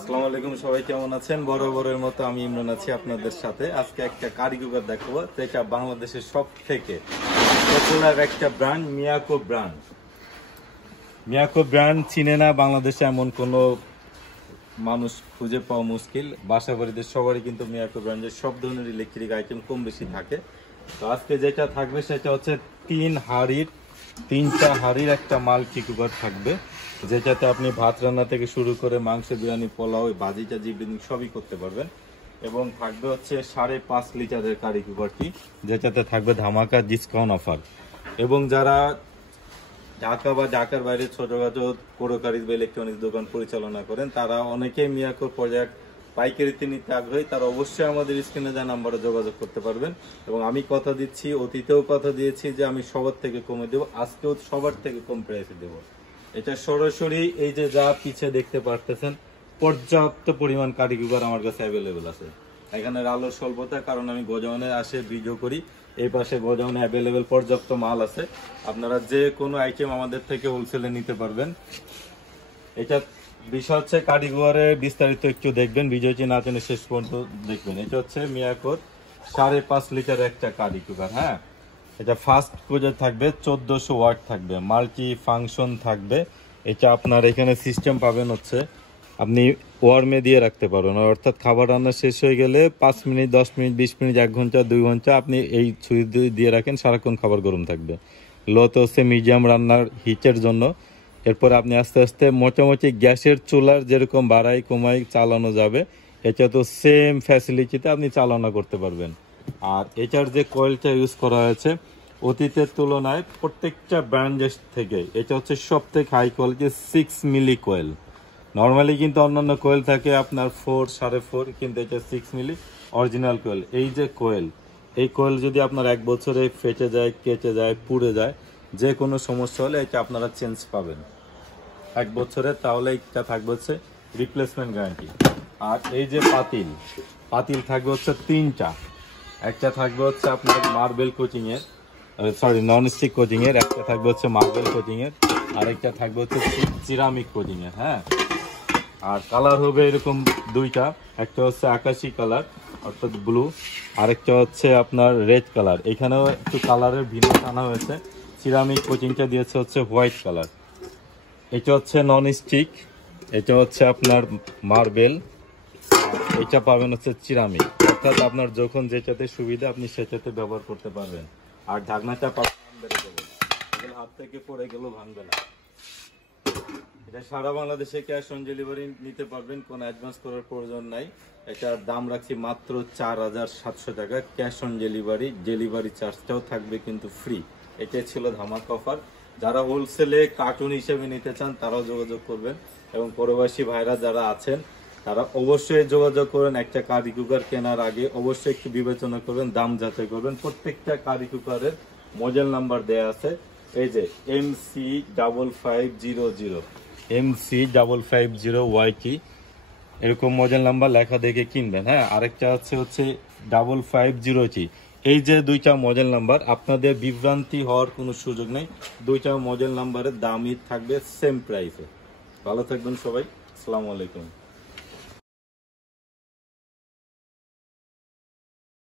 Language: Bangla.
আসসালামু আলাইকুম, সবাই কেমন আছেন? বরাবরের মতো আমি ইমরান আছি আপনাদের সাথে। আজকে একটা কারি কুকার দেখাবো, যেটা বাংলাদেশের সব থেকে পপুলার একটা brand, Miyako brand. Miyako brand চিনে না বাংলাদেশে এমন কোনো মানুষ খুঁজে পাওয়া মুশকিল। বাসা বাড়িতে সবারই কিন্তু মিয়াকো ব্র্যান্ডের সব ধরনের ইলেকট্রিক আইটেম কম বেশি থাকে। তো আজকে যেটা থাকবে সেটা হচ্ছে তিনটা হাঁড়ির একটা মাল্টি কুকার থাকবে, যেটাতে আপনি ভাত রান্না থেকে শুরু করে মাংস, বিরিয়ানি, পোলাও, ভাজি টাজি সবই করতে পারবেন। এবং থাকবে হচ্ছে 5.5 লিটারের কারি কুকারটি, যেটাতে থাকবে ধামাকা ডিসকাউন্ট অফার। এবং যারা ঢাকা বা ঢাকার বাইরে ছোটখাটো কোরকারিজ বা ইলেকট্রনিক্স দোকান পরিচালনা করেন, তারা অনেকেই মিয়াকোর প্রোডাক্ট পাইকারিতে নিতে আগ্রহী। তারা অবশ্যই আমাদের স্ক্রিনে যা নাম্বারে যোগাযোগ করতে পারবেন। এবং আমি কথা দিচ্ছি, অতীতেও কথা দিয়েছি যে আমি সবার থেকে কমে দেবো, আজকেও সবার থেকে কম প্রাইসে দেবো। এটা সরাসরি এই যে যা পিছে দেখতে পারতেছেন, পর্যাপ্ত পরিমাণ কারি কুকার আমার কাছে অ্যাভেলেবেল আছে। এখানের আলোর স্বল্পতা, কারণ আমি গোডাউনে আসে ভিডিও করি। এই পাশে গোডাউনে অ্যাভেলেবেল পর্যাপ্ত মাল আছে। আপনারা যে কোনো আইটেম আমাদের থেকে হোলসেলে নিতে পারবেন। এটা বিষয় হচ্ছে কারি কুকারের বিস্তারিত একটু দেখবেন, ভিডিওটি না টেনে শেষ পর্যন্ত দেখবেন। এটা হচ্ছে মিয়াকোর 5.5 লিটার একটা কারি কুকার। হ্যাঁ, এটা ফাস্ট কুকার থাকবে, 1400 ওয়াট থাকবে, মাল্টি ফাংশন থাকবে। এটা আপনার এখানে সিস্টেম পাবেন হচ্ছে আপনি ওয়ার্মে দিয়ে রাখতে পারবেন, অর্থাৎ খাবার রান্না শেষ হয়ে গেলে 5 মিনিট, 10 মিনিট, 20 মিনিট, 1 ঘন্টা, 2 ঘন্টা আপনি এই সুইচ দিয়ে রাখেন, সারাক্ষণ খাবার গরম থাকবে। লোতে হচ্ছে মিডিয়াম রান্নার হিটের জন্য। এরপর আপনি আস্তে আস্তে মোটামুটি গ্যাসের চুলার যেরকম বাড়াই কমাই চালানো যাবে, এটা তো সেম ফ্যাসিলিটিতে আপনি চালনা করতে পারবেন। আর এটার যে কয়েলটা ইউজ করা হয়েছে, অতীতের তুলনায় প্রত্যেকটা ব্র্যান্ডের থেকে এটা হচ্ছে সব থেকে হাই কোয়ালিটি 6 মিলি কোয়েল। নর্মালি কিন্তু অন্যান্য কোয়েল থাকে আপনার 4, 4.5, কিন্তু এটা 6 মিলি অরিজিনাল কোয়েল। এই যে কোয়েল, এই কোয়েল যদি আপনার 1 বছরে ফেটে যায়, কেটে যায়, পুড়ে যায়, যে কোনো সমস্যা হলে এটা আপনারা চেঞ্জ পাবেন 1 বছরে। তাহলে এটা থাকবে হচ্ছে রিপ্লেসমেন্ট গ্যারান্টি। আর এই যে পাতিল থাকবে হচ্ছে 3টা। একটা থাকবে হচ্ছে আপনার মার্বেল কোচিং এর, সরি নন স্টিক কোচিং এর, একটা থাকবে হচ্ছে মার্বেল কোচিং এর, আর একটা থাকবে হচ্ছে সিরামিক কোচিং এর। হ্যাঁ, আর কালার হবে এরকম 2টা, একটা হচ্ছে আকাশি কালার অর্থাৎ ব্লু, আরেকটা হচ্ছে আপনার রেড কালার। এখানেও একটু কালারের ভিন্ন আনা হয়েছে। সিরামিক কোচিংটা দিয়েছে হচ্ছে হোয়াইট কালার। এটা হচ্ছে নন স্টিক, এটা হচ্ছে আপনার মার্বেল, এটা পাবেন হচ্ছে সিরামিক। অর্থাৎ আপনার যখন যেটাতে সুবিধা আপনি সেটাতে ব্যবহার করতে পারবেন। আর ঢাকনাটা পাবেন হাত থেকে পড়ে গেলেও ভাঙবে না। এটা সারা বাংলাদেশে ক্যাশ অন ডেলিভারি নিতে পারবেন, কোনো অ্যাডভান্স করার প্রয়োজন নাই। এটার দাম রাখছি মাত্র 4700 টাকা ক্যাশ অন ডেলিভারি। ডেলিভারি চার্জটাও থাকবে কিন্তু ফ্রি। এটাই ছিল ধামাকা অফার। যারা হোলসেলে কার্টুন হিসেবে নিতে চান তারাও যোগাযোগ করবেন। এবং প্রবাসী ভাইরা যারা আছেন তারা অবশ্যই যোগাযোগ করবেন। একটা কারি কুকার কেনার আগে অবশ্যই একটু বিবেচনা করবেন, দাম যাচাই করবেন। প্রত্যেকটা কারি কুকারের মডেল নাম্বার দেয়া আছে, এই যে MC5500 এরকম মডেল নাম্বার লেখা দেখে কিনবেন। হ্যাঁ, আরেকটা হচ্ছে 5503। এই যে 2টা মডেল নাম্বার, আপনাদের বিভ্রান্তি হওয়ার কোনো সুযোগ নেই। 2টা মডেল নাম্বারের দামই থাকবে সেম প্রাইসে। ভালো থাকবেন সবাই, আসসালামু আলাইকুম।